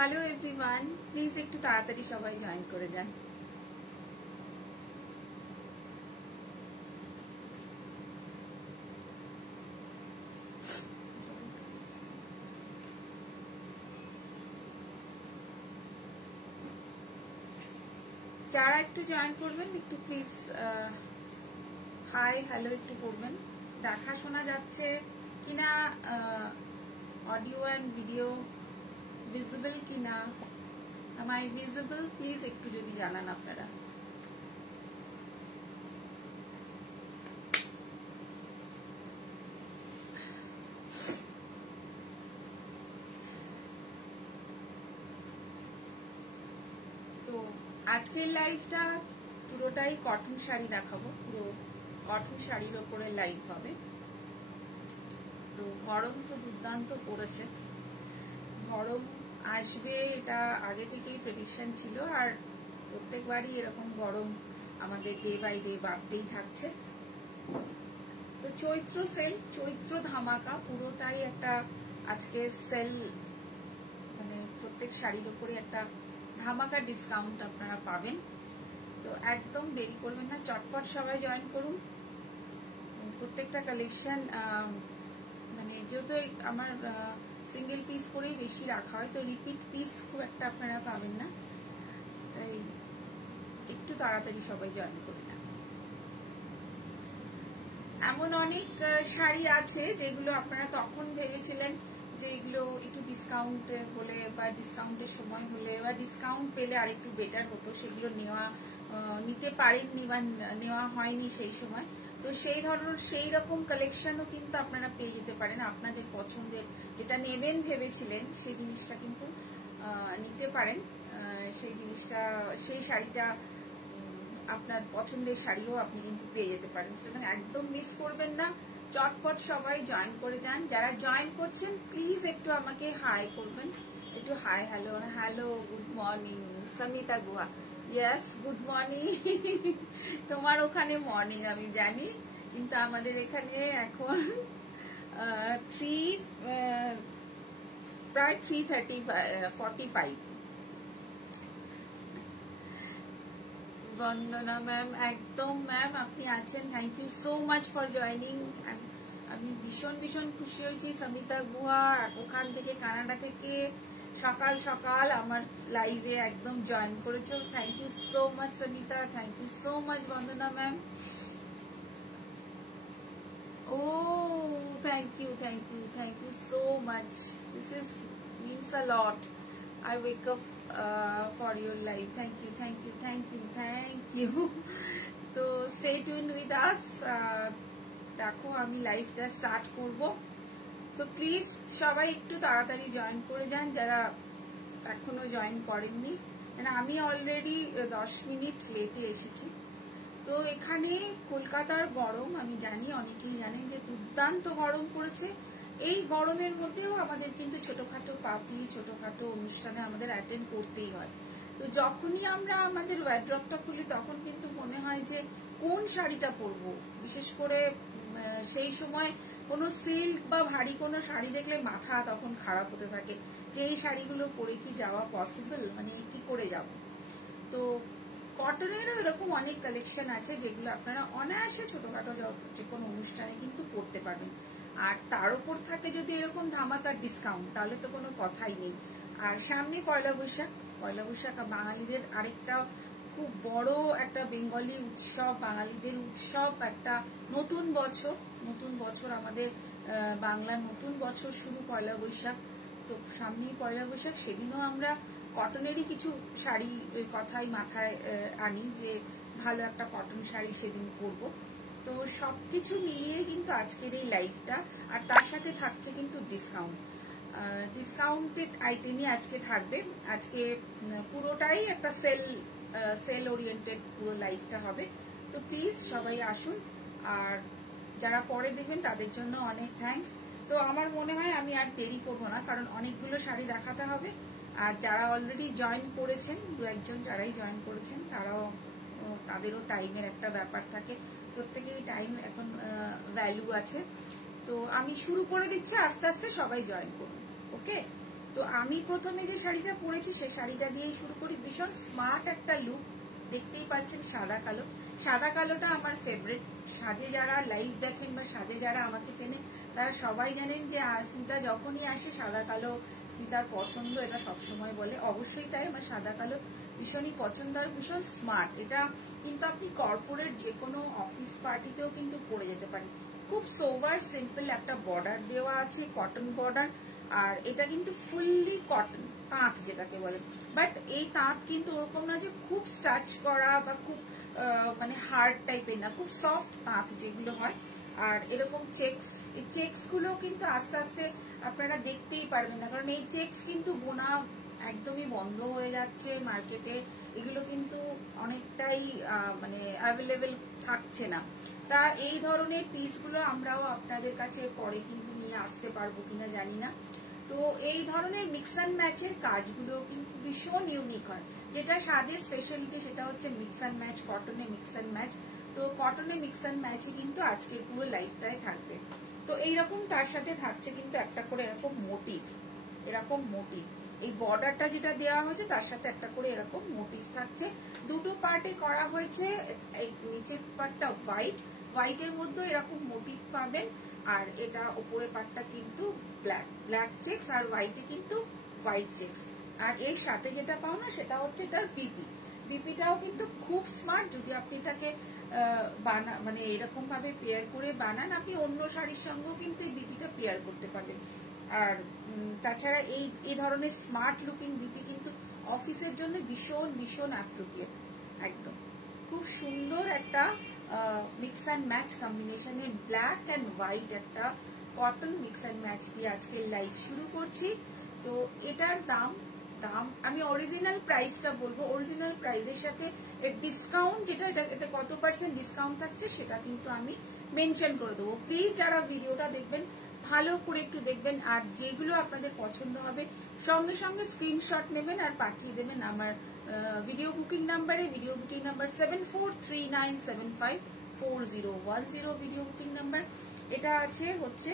Hello everyone, please একটু তাড়াতাড়ি সবাই জয়েন করে যান। যারা একটু জয়েন করবেন একটু প্লিজ হাই হ্যালো একটু করবেন। দেখা শোনা যাচ্ছে কিনা, অডিও অ্যান্ড ভিডিও ভিজিবল কিনা, am I visible? প্লিজ একটু যদি জানান আপনারা। তো আজকের লাইভটা পুরোটাই কটন শাড়ি দেখাবো, পুরো কটন শাড়ির ওপরে লাইভ হবে। তো গরম তো দুর্দান্ত পড়েছে, গরম আসবে এটা আগে থেকেই প্রেডিকশন ছিল, আর প্রত্যেকবারই এরকম গরম আমাদের ডে বাই ডে বাড়তেই থাকছে। তো চৈত্র সেল, চৈত্র ধামাকা পুরোটাই একটা আজকে সেল, মানে প্রত্যেক শাড়ির উপরে একটা ধামাকা ডিসকাউন্ট আপনারা পাবেন। তো একদম দেরি করবেন না, চটপট সবাই জয়েন করুন। প্রত্যেকটা কালেকশন মানে যেহেতু আমার সিঙ্গেল পিস করেই বেশি রাখা হয়, তো রিপিট পিস খুব একটা আপনারা পাবেন না, তাই একটু তাড়াতাড়ি সবাই জয়েন করে নেন। এমন অনেক শাড়ি আছে যেগুলো আপনারা তখন ভেবেছিলেন যে এগুলো একটু ডিসকাউন্ট হলে বা ডিসকাউন্টের সময় হলে বা ডিসকাউন্ট পেলে আরেকটু বেটার হতো, সেগুলো নিতে পারেননি বা নেওয়া হয়নি সেই সময়। তো সেই রকম কালেকশনও কিন্তু আপনারা পেয়ে যেতে পারেন। আপনাদের পছন্দের যেটা নেবেন ভেবেছিলেন সেই জিনিসটা কিন্তু নিতে পারেন। সেই শাড়িটা আপনার পছন্দের শাড়িও আপনি কিন্তু পেয়ে যেতে পারেন। সুতরাং একদম মিস করবেন না, চটপট সবাই জয়েন করে যান। যারা জয়েন করছেন প্লিজ একটু আমাকে হাই করবেন, একটু hi hello hello good morning Samita Guha. Yes good morning. তোমার ওখানে মর্নিং আমি জানি, কিন্তু আমাদের এখানে এখন প্রায় 3:45। বন্দনা ম্যাম, একদম ম্যাম আপনি আছেন, thank you so much for joining. আমি ভীষণ ভীষণ খুশি হয়েছি। সমিতা গুহা ওখান থেকে, কানাডা থেকে সকাল সকাল আমার লাইভে একদম জয়েন করেছো, thank you so much Samita, thank you so much Bandana ma'am. ও thank you thank you thank you so much, this is means a lot. I wake up for your life. Thank you, thank you, thank you, thank you. So stay tuned with us. দেখো আমি লাইভটা start করব, তো please সবাই একটু তাড়াতাড়ি join করে যান যারা এখনো জয়েন করেননি। মানে আমি অলরেডি 10 মিনিট লেটে এসেছি। তো এখানে কলকাতার গরম আমি জানি, অনেকেই জানেন যে দুর্দান্ত গরম পড়েছে। এই গরমের মধ্যেও আমাদের কিন্তু ছোটখাটো পার্টি, ছোটখাটো অনুষ্ঠানে আমাদের অ্যাটেন্ড করতেই হয়। তো যখনই আমরা আমাদের ওয়ার্ড্রপটা খুলি তখন কিন্তু মনে হয় যে কোন শাড়িটা পরবো। বিশেষ করে সেই সময় কোনো সিল্ক বা ভারী কোনো শাড়ি দেখলে মাথা তখন খারাপ হতে থাকে যে এই শাড়িগুলো পরে কি যাওয়া পসিবল, মানে কি করে যাব। তো কটনেরও এরকম অনেক কালেকশন আছে যেগুলো আপনারা অনায়াসে ছোটখাটো যে কোনো অনুষ্ঠানে কিন্তু পরতে পারবেন। আর তার উপর থাকে যদি এরকম ধামাকার ডিসকাউন্ট, তাহলে তো কোনো কথাই নেই। আর সামনে পয়লা বৈশাখ, পয়লা বৈশাখ বাঙালিদের আরেকটা খুব বড় একটা বেঙ্গলি উৎসব, বাঙালিদের উৎসব, একটা নতুন বছর। নতুন বছর আমাদের বাংলার নতুন বছর শুরু পয়লা বৈশাখ। তো সামনেই পয়লা বৈশাখ, সেদিনও আমরা কটনেরই কিছু শাড়ি কথাই মাথায় আনি যে ভালো একটা কটন শাড়ি সেদিন পরবো। তো সবকিছু মিলিয়ে কিন্তু আজকের এই লাইভটা, আর তার সাথে থাকছে কিন্তু ডিসকাউন্টেড আইটেমই আজকে থাকবে। আজকে পুরোটাই একটা সেল ওরিয়েন্টেড পুরো লাইভটা হবে। তো প্লিজ সবাই আসুন, আর যারা পরে দেখবেন তাদের জন্য অনেক থ্যাঙ্কস। তো আমার মনে হয় আমি আর দেরি করবো না, কারণ অনেকগুলো শাড়ি দেখাতে হবে। আর যারা অলরেডি জয়েন করেছেন, দু একজন যারাই জয়েন করেছেন তাদেরও টাইমের একটা ব্যাপার থাকে, প্রত্যেকেরই টাইম এখন ভ্যালু আছে। তো আমি শুরু করে দিচ্ছি, আস্তে আস্তে সবাই জয়েন করুন। ওকে, তো আমি প্রথমে যে শাড়িটা পরেছি সেই শাড়িটা দিয়েই শুরু করি। ভীষণ স্মার্ট একটা লুক, দেখতেই পাচ্ছেন সাদা কালো। সাদা কালোটা আমার ফেভারিট। সাজে যারা লাইভ দেখেন বা সাজে যারা আমাকে চেনে তারা সবাই জানেন যে স্মিতা যখনই আসে সাদা কালো স্মিতার পছন্দ, এটা সবসময় বলে। অবশ্যই তাই, আমার সাদা কালো ভীষণই পছন্দ আর ভীষণ স্মার্ট। এটা কিন্তু আপনি কর্পোরেট যে কোনো অফিস পার্টিতেও কিন্তু পরে যেতে পারেন। খুব সোভার সিম্পল একটা বর্ডার দেওয়া আছে, কটন বর্ডার। আর এটা কিন্তু ফুললি কটন, তাঁত যেটাকে বলে। বাট এই তাঁত কিন্তু ওরকম না যে খুব স্টাচ করা বা খুব মানে হার্ড টাইপের না, খুব সফট তাঁত যেগুলো হয়। আর এরকম চেক্স, এই চেক্স গুলো কিন্তু আস্তে আস্তে আপনারা দেখতেই পারবেন না, কারণ এই চেক্স কিন্তু বোনা একদমই বন্ধ হয়ে যাচ্ছে মার্কেটে। এগুলো কিন্তু অনেকটাই মানে অ্যাভেলেবেল থাকছে না। তা এই ধরনের পিসগুলো আমরাও আপনাদের কাছে পরে কিন্তু নিয়ে আসতে পারবো কিনা জানি না। তো এই ধরনের মিক্স অ্যান্ড ম্যাচের কাজগুলো কিন্তু ভীষণ ইউনিক হয়। যেটা সাদের স্পেশালিটি সেটা হচ্ছে মিক্স অ্যান্ড ম্যাচ, কটনে মিক্স অ্যান্ড ম্যাচ। তো কটনে মিক্স অ্যান্ড ম্যাচই কিন্তু আজকের পুরো লাইফটাই থাকবে। তো এইরকম তার সাথে থাকছে কিন্তু একটা করে এরকম মোটিভ, এরকম মোটিভ। এই বর্ডারটা যেটা দেওয়া হয়েছে তার সাথে একটা করে এরকম মোটিভ থাকছে। দুটো পার্টে করা হয়েছে। এই নিচের পার্টটা হোয়াইট, হোয়াইটের মধ্যে এরকম মোটিভ পাবেন। আর এটা উপরের পার্টটা কিন্তু ব্ল্যাক, ব্ল্যাক চেক্স, আর হোয়াইটে কিন্তু হোয়াইট চেক্স। আর এর সাথে যেটা পাও না সেটা হচ্ছে তার বিপি। বিপিটাও কিন্তু খুব স্মার্ট। যদি আপনি এটাকে মানে এরকম ভাবে পেয়ার করে বানান, আপনি অন্য শাড়ির সঙ্গেও কিন্তু এই বিপিটা পেয়ার করতে পারবেন। আর তাছাড়া এই ধরনের স্মার্ট লুকিং বিপি কিন্তু অফিসের জন্য ভীষণ ভীষণ অ্যাপ্রোপ্রিয়েট। একদম খুব সুন্দর একটা মিক্স অ্যান্ড ম্যাচ কম্বিনেশনে ব্ল্যাক অ্যান্ড হোয়াইট একটা কটন মিক্স অ্যান্ড ম্যাচ দিয়ে আজকে লাইভ শুরু করছি। তো এটার দাম আমি অরিজিনাল প্রাইসটা বলবো। অরিজিনাল প্রাইসের সাথে ডিসকাউন্ট যেটা, এটা কত পার্সেন্ট ডিসকাউন্ট থাকছে সেটা কিন্তু আমি মেনশন করে দেবো। প্লিজ যারা ভিডিওটা দেখবেন ভালো করে একটু দেখবেন, আর যেগুলো আপনাদের পছন্দ হবে সঙ্গে সঙ্গে স্ক্রিনশট নেবেন আর পাঠিয়ে দেবেন আমার ভিডিও বুকিং নাম্বারে। Video booking number 7439754010 video booking number. এটা আছে হচ্ছে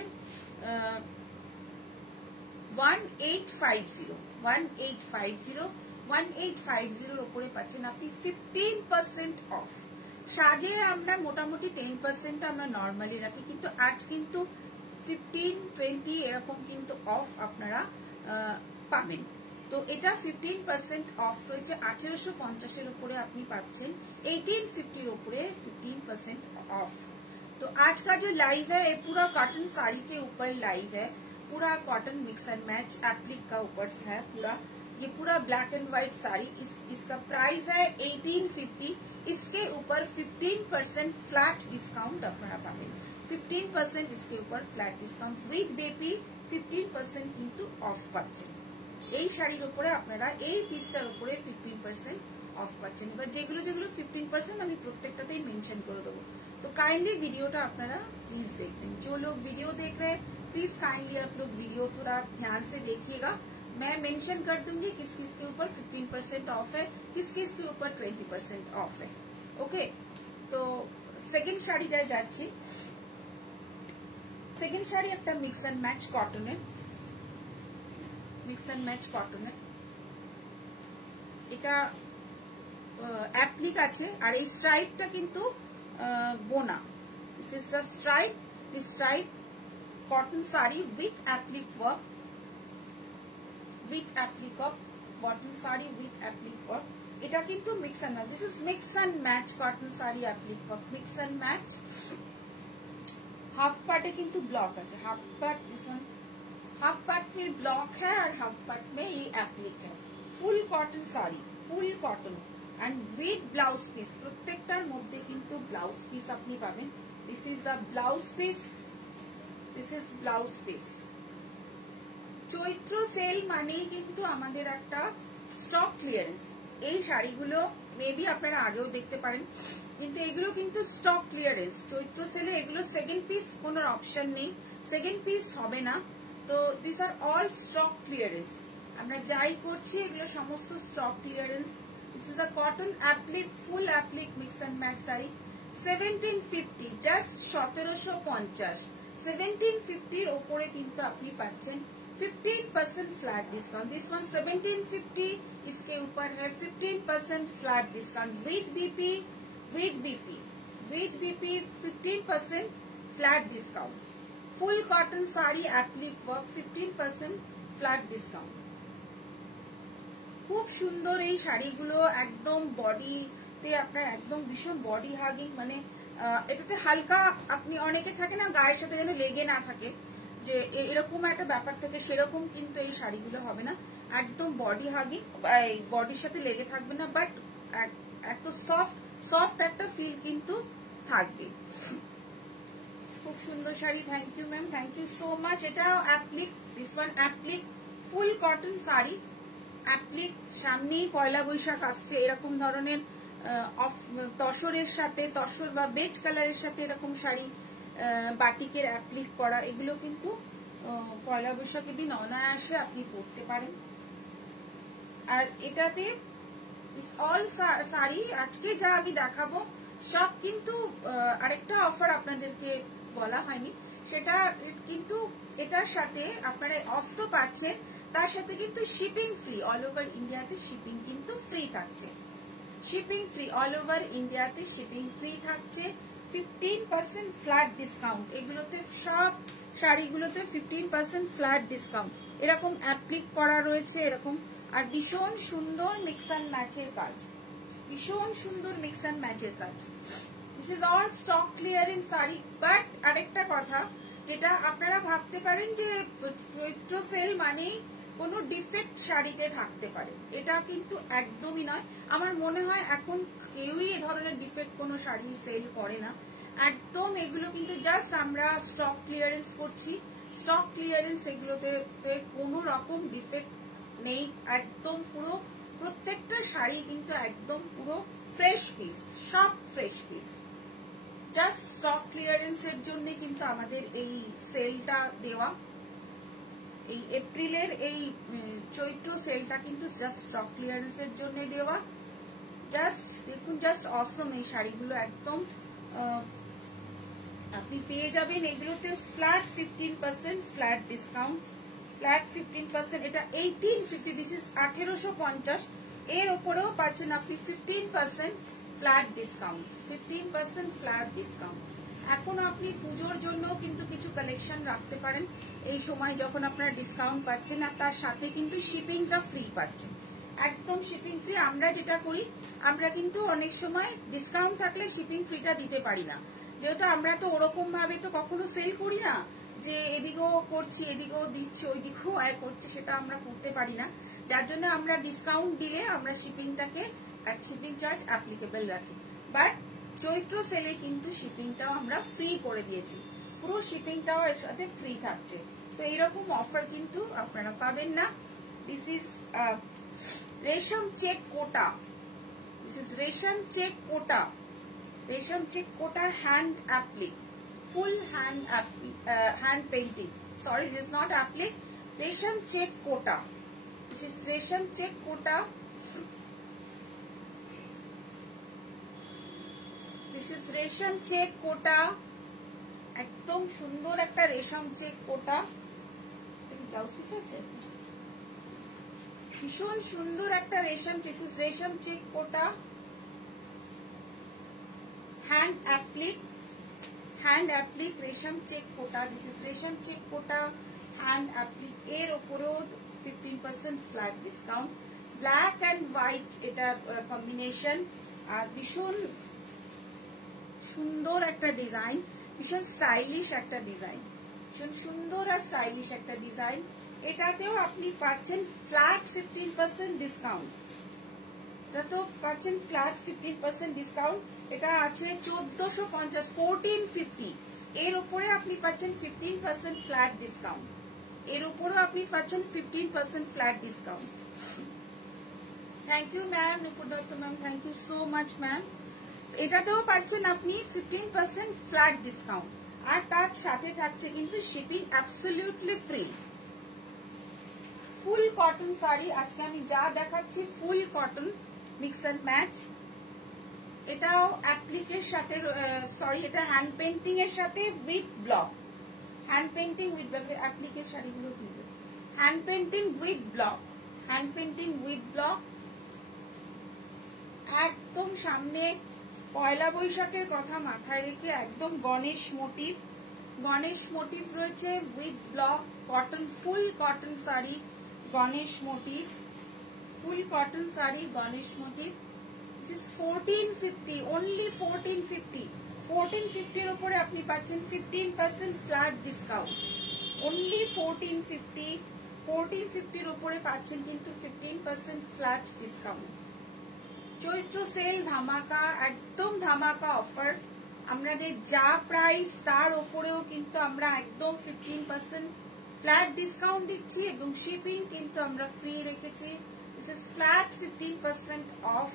1850 ওপরে পাচ্ছেন আপনি 15% অফ। সাজে আমরা মোটামুটি 10% আমরা নর্মালি রাখি, কিন্তু আজ কিন্তু 15-20 এরকম কিন্তু অফ আপনারা পাবেন। তো এটা 15% অফ রয়েছে। 1850 উপরে আপনি পাচ্ছেন 1850 উপরে 15% ऑफ। तो आज का जो लाइव है ये पूरा कॉटन साड़ी के ऊपर लाइव है। पूरा cotton mix and match applique का ऊपर है पूरा। ये पूरा ब्लैक एंड व्हाइट साड़ी, इसका प्राइस है 1850। इसके ऊपर 15% फ्लैट डिस्काउंट अपना पाएंगे। 15% इसके ऊपर फ्लैट डिस्काउंट विद बेबी 15% কিন্তু অফ পাচ্ছেন। এই শাড়ির উপরে আপনারা এই পিসটার উপরে 15% অফ পাচ্ছেন। এবার যেগুলো যেগুলো 15% আমি প্রত্যেকটাতেই মেনশন করে দেবো। तो काइंडली वीडियोটা আপনারা प्लीज देखते हैं। जो लोग वीडियो देख रहे हैं प्लीज काइंडली आप लोग वीडियो थोड़ा ध्यान से देखिएगा। मैं मेंशन कर दूंगी किस किस के ऊपर 15% ऑफ है, किस किस के ऊपर 20% ऑफ है। ओके, तो सेकंड শাড়িটা যাচ্ছি। সেকেন্ড শাড়ি একটা মিক্স এন্ড ম্যাচ কটনের, মিক্স এন্ড ম্যাচ কটনের। এটা অ্যাপ্লিক আছে আর এই স্ট্রাইপটা কিন্তু বোনা। This is the stripe, this stripe cotton sari with applique work, with applique work, cotton sari with applique work. এটা কিন্তু mix and match. This is mix and match cotton sari applique work, mix and match. Half part किंतु block है, half part this one, half part में block है और half part में ये applique है। Full cotton sari, full cotton and with blouse piece. प्रत्येकटार मध्य किंतु ब्लाउज पिस अपनी पाবেন। This is a blouse piece, this is blouse piece. Chaitra sale মানেই কিন্তু আমাদের একটা স্টক ক্লিয়ারেন্স। এই শাড়িগুলো মেবি আপনারা আগেও দেখতে পারেন, কিন্তু এগুলো কিন্তু স্টক ক্লিয়ারেন্স। চৈত্র সেলে এগুলো সেকেন্ড পিস কোনো অপশন নেই, সেকেন্ড পিস হবে না। তো this are all stock clearance. আমরা যাই করছি এগুলো সমস্ত stock clearance. This is a cotton applique, full applique mix and match sari. 1750, just 1750। 1750 ওপরে কিন্তু আপনি পাচ্ছেন 15% फ्लैट डिस्काउंट। दिस वन 1750, इसके ऊपर है 15% flat discount with BP, with BP, with BP 15% flat discount. Full cotton sari applique work 15% flat discount. খুব সুন্দর এই শাড়িগুলো, একদম বডিতে আপনার একদম ভীষণ বডি হাগিং, মানে এটাতে হালকা আপনি অনেকে থাকে না গায়ের সাথে যেন লেগে না থাকে, যে এরকম একটা ব্যাপার থাকে, সেরকম কিন্তু এই শাড়িগুলো হবে না, একদম বডি হাগিং, বডির সাথে লেগে থাকবে না, বাট এত সফট সফট একটা ফিল কিন্তু থাকবে। খুব সুন্দর sari, thank you ma'am, thank you so much. এটা applique, this one applique full cotton sari applique. সামনেই পয়লা বৈশাখ আসছে, এরকম ধরনের তসরের সাথে, তসর বা বেজ কালারের সাথে এরকম শাড়ি বাটিকের অ্যাপ্লিক করা, এগুলো কিন্তু পয়লা বৈশাখের দিন অনায়াসে আপনি পরতে পারেন। আর এটাতে অল শাড়ি আজকে যা আমি দেখাবো সব কিন্তু আরেকটা অফার আপনাদেরকে বলা হয়নি, সেটা কিন্তু এটার সাথে আপনারা অফ তো পাচ্ছেন, তার সাথে কিন্তু শিপিং ফ্রি, অল ওভার ইন্ডিয়াতে শিপিং কিন্তু ফ্রি থাকছে, শিপিং ফ্রি, অল ওভার ইন্ডিয়াতে শিপিং ফ্রি থাকছে। 15% ফ্ল্যাট ডিসকাউন্ট, এগুলোতে সব শাড়িগুলোতে 15% ফ্ল্যাট ডিসকাউন্ট, এরকম অ্যাপ্লিক করা রয়েছে এরকম। আর ভীষণ সুন্দর মিক্স অ্যান্ড ম্যাচের কাজ, ভীষণ সুন্দর মিক্স অ্যান্ড ম্যাচের কাজ। This is all stock clearance sari. But আরেকটা কথা, যেটা আপনারা ভাবতে পারেন যে চৈত্র সেল মানেই কোনো ডিফেক্ট শাড়িতে থাকতে পারে, এটা কিন্তু একদমই নয়। আমার মনে হয় এখন কেউই এ ধরনের ডিফেক্ট কোনো শাড়ি সেল করে না, একদম এগুলো কিন্তু জাস্ট আমরা স্টক ক্লিয়ারেন্স করছি, স্টক ক্লিয়ারেন্স, এগুলোতে কোনো রকম ডিফেক্ট নেই, একদম পুরো প্রত্যেকটা শাড়ি কিন্তু একদম পুরো ফ্রেশ পিস, সব fresh piece. Just stock clearance এর জন্য কিন্তু আমাদের এই সেলটা দেওয়া, এই এপ্রিলের এই চৈত্র সেলটা কিন্তু জাস্ট স্টক ক্লিয়ারেন্স এর জন্য দেওয়া। জাস্ট দেখুন, জাস্ট অসম এই শাড়িগুলো, একদম আপনি পেয়ে যাবেন এগুলোতে ফ্ল্যাট 15% ফ্ল্যাট ডিসকাউন্ট, ফ্ল্যাট 15%। এটা 1850, দিস ইজ 1850, এর উপরেও পাচ্ছেন আপনি 15% ফ্ল্যাট ডিসকাউন্ট, 15% ফ্ল্যাট ডিসকাউন্ট। এখন আপনি পুজোর জন্য কিন্তু কিছু কালেকশন রাখতে পারেন এই সময় যখন আপনারা ডিসকাউন্ট পাচ্ছেন, আর তার সাথে কিন্তু শিপিংটা ফ্রি পাচ্ছেন, একদম শিপিং ফ্রি। আমরা যেটা করি, আমরা কিন্তু অনেক সময় ডিসকাউন্ট থাকলে শিপিং ফ্রিটা দিতে পারি না, যেহেতু আমরা তো ওরকম ভাবে তো কখনো সেল করি না যে এদিকেও করছি এদিকেও দিচ্ছি ওইদিকেও করছি, সেটা আমরা করতে পারি না, যার জন্য আমরা ডিসকাউন্ট দিলে আমরা শিপিংটাকে শিপিং চার্জ অ্যাপ্লিকেবল রাখি। বাট চৈত্র সেলে কিন্তু শিপিংটাও আমরা ফ্রি করে দিয়েছি, পুরো শিপিংটাও এর সাথে ফ্রি থাকছে। তো এইরকম অফার কিন্তু আপনারা পাবেন না। দিস ইজ রেশম চেক কোটা, দিস ইজ রেশম চেক কোটা, রেশম check quota hand applique, full hand painting, sorry this is not applic, resham check kota, this is resham check kota, this is resham check kota, একদম সুন্দর একটা রেশম check কোটা, blouse piece আছে, ভীষণ সুন্দর একটা রেশম, this is রেশম চেক কোটা হ্যান্ড অ্যাপ্লিক, হ্যান্ড অ্যাপ্লিক রেশম চেক কোটা, দিস ইজ রেশম চেক কোটা হ্যান্ড অ্যাপ্লিক, এর উপরেও 15% flat discount. Black and white এটা কম্বিনেশন, আর ভীষণ সুন্দর একটা ডিজাইন, ভীষণ স্টাইলিশ একটা ডিজাইন, ভীষণ সুন্দর আর স্টাইলিশ একটা ডিজাইন। এটাতেও আপনি পাচ্ছেন ফ্ল্যাট 15% ডিসকাউন্ট, এটাতেও পাচ্ছেন ফ্ল্যাট 15% ডিসকাউন্ট। এটা আছে 1450, 1450, এর উপরে আপনি পাচ্ছেন 15% ফ্ল্যাট ডিসকাউন্ট, এর উপরেও আপনি পাচ্ছেন 15% flat discount. Thank you ma'am, Nupur Dutta ma'am, thank you so much ma'am. এটাতেও পাচ্ছেন আপনি 15% ফ্ল্যাট ডিসকাউন্ট, আর তার সাথে থাকছে কিন্তু shipping absolutely free. Full cotton sari আজকে আমি যা দেখাচ্ছি full cotton mix and match, এটাও অ্যাপ্লিকের সাথে, সরি এটা হ্যান্ড পেন্টিং এর সাথে with block, hand painting with block, অ্যাপ্লিকের শাড়িগুলো তুলবে, hand painting with block, hand painting with block. একদম সামনে পয়লা বৈশাখের কথা মাথায় রেখে একদম গণেশ মোটিভ, গণেশ মোটিভ রয়েছে with block, cotton, full cotton sari, Ganesh motif, full cotton sari, Ganesh motive. This is 1450, only 1450। 1450 এর উপরে আপনি পাচ্ছেন 15% ফ্ল্যাট ডিসকাউন্ট, অনলি 1450। 1450 এর উপরে পাচ্ছেন কিন্তু 15% ফ্ল্যাট ডিসকাউন্ট। চৈত্র সেল ধামাকা, একদম ধামাকা অফার। আমাদের যা প্রাইস তার উপরেও কিন্তু আমরা একদম 15% ফ্ল্যাট ডিসকাউন্ট দিচ্ছি এবং শিপিং কিন্তু আমরা ফ্রি রেখেছি। This is flat 15% of.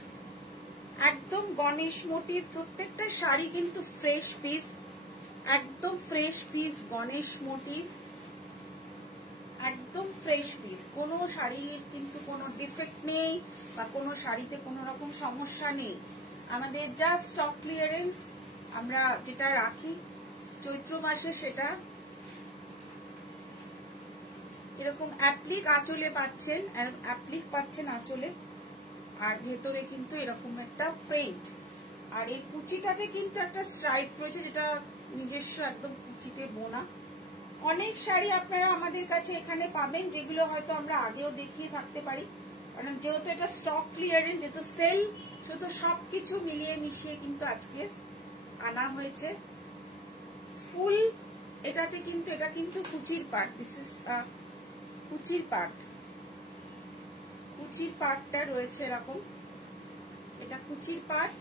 একদম গণেশ মোটিভ, প্রত্যেকটা শাড়ি কিন্তু ফ্রেশ পিস, একদম ফ্রেশ পিস, গণেশ মোটিভ, একদম ফ্রেশ পিস। কোনো শাড়ির কিন্তু কোনো ডিফেক্ট নেই বা কোনো শাড়িতে কোনো রকম সমস্যা নেই। আমাদের জাস্ট স্টক ক্লিয়ারেন্স আমরা যেটা রাখি চৈত্র মাসে, সেটা এরকম অ্যাপ্লিক আঁচলে পাচ্ছেন, অ্যাপ্লিক পাচ্ছেন আঁচলে, আর ভেতরে কিন্তু এরকম একটা প্রিন্ট। আর এই কুচিটাতে কিন্তু একটা স্ট্রাইপ রয়েছে, যেটা নিজস্ব একদম কুচিতে বোনা। অনেক শাড়ি আপনারা আমাদের কাছে এখানে পাবেন যেগুলো হয়তো আমরা আগেও দেখিয়ে থাকতে পারি, কারণ যেহেতু এটা স্টক ক্লিয়ারেন্স, যেহেতু সেল, সেহেতু সবকিছু মিলিয়ে মিশিয়ে কিন্তু আজকে আনা হয়েছে। ফুল এটাতে কিন্তু, এটা কিন্তু কুচির পার্ট, দিস ইজ কুচির পার্ট, কুচির পার্টটা রয়েছে এরকম, এটা কুচির পার্ট।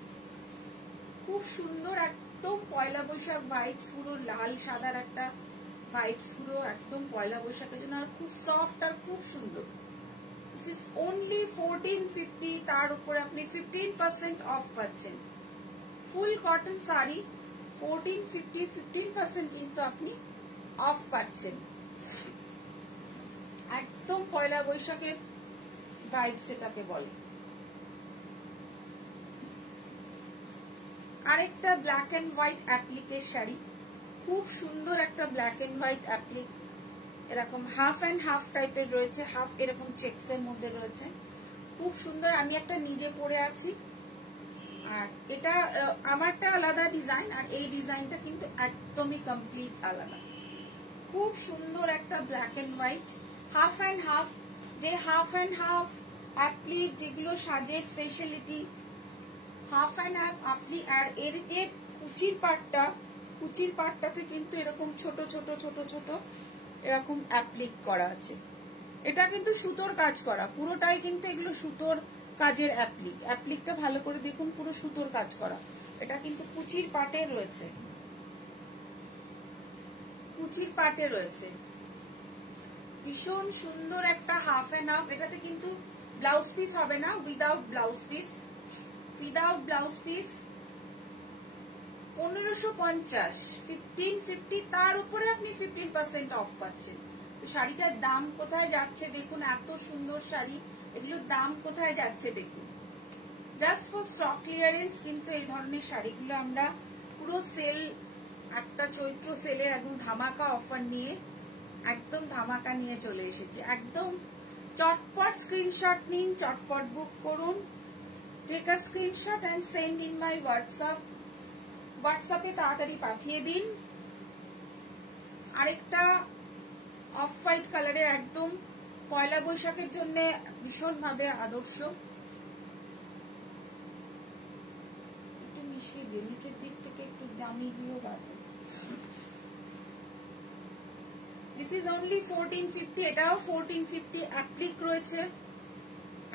খুব সুন্দর, একদম পয়লা বৈশাখ ভাইবস, পুরো লাল সাদার একটা ভাইবস, পুরো একদম পয়লা বৈশাখের জন্য, আর খুব সফট আর খুব সুন্দর। দিস ইজ অনলি 1450, তার উপরে আপনি 15% অফ পাচ্ছেন। ফুল কটন শাড়ি 1450, 15% কিন্তু আপনি অফ পাচ্ছেন। একদম পয়লা বৈশাখের ভাইবস এটাকে বলে। আরেকটা ব্ল্যাক এন্ড হোয়াইট অ্যাপ্লিকের শাড়ি, খুব সুন্দর একটা ব্ল্যাক এন্ড হোয়াইট অ্যাপ্লিক, এরকম হাফ অ্যান্ড হাফ টাইপের রয়েছে, হাফ এরকম চেকসের মধ্যে রয়েছে, খুব সুন্দর। আমি একটা নিজে পরে আছি, আর এটা আমারটা আলাদা ডিজাইন, আর এই ডিজাইনটা কিন্তু একদমই কমপ্লিট আলাদা। খুব সুন্দর একটা black and white, half and half. যে হাফ অ্যান্ড হাফ অ্যাপ্লিক যেগুলো সাজে স্পেশালিটি, হাফ অ্যান্ড হাফ আপনি। আর এর যে কুচির পাটটা, কুচির পাটটাতে কিন্তু এরকম ছোট ছোট ছোট ছোট এরকম অ্যাপ্লিক করা আছে। এটা কিন্তু সুতোর কাজ করা, পুরোটাই কিন্তু এগুলো সুতোর কাজের অ্যাপ্লিক। অ্যাপ্লিকটা ভালো করে দেখুন, পুরো সুতোর কাজ করা। এটা কিন্তু কুচির পাটে রয়েছে, কুচির পাটে রয়েছে। ভীষণ সুন্দর একটা হাফ অ্যান্ড হাফ। এটাতে কিন্তু ব্লাউজ পিস হবে না, without blouse piece, without blouse piece. 1550, 1550, তার উপরে আপনি 15% অফ পাচ্ছেন। তো শাড়িটার দাম কোথায় যাচ্ছে দেখুন, এত সুন্দর শাড়ি, এগুলোর দাম কোথায় যাচ্ছে দেখুন। জাস্ট ফর স্টক ক্লিয়ারেন্স কিন্তু এই ধরনের শাড়িগুলো আমরা পুরো সেল, একটা চৈত্র সেলের একদম ধামাকা অফার নিয়ে, একদম ধামাকা নিয়ে চলে এসেছে। একদম চটপট স্ক্রিনশট নিন, চটপট বুক করুন। Take a screenshot and send in my WhatsApp, হোয়াটসঅ্যাপে তাড়াতাড়ি পাঠিয়ে দিন। আরেকটা অফ হোয়াইট কালারের, একদম পয়লা বৈশাখের জন্য ভীষণভাবে আদর্শ। একটু মিশিয়ে দিন, নিচের দিক থেকে একটু দামি গুলো বাড়বে। দিস ইজ অনলি 1450, এটাও 1450। অ্যাপ্লিক রয়েছে,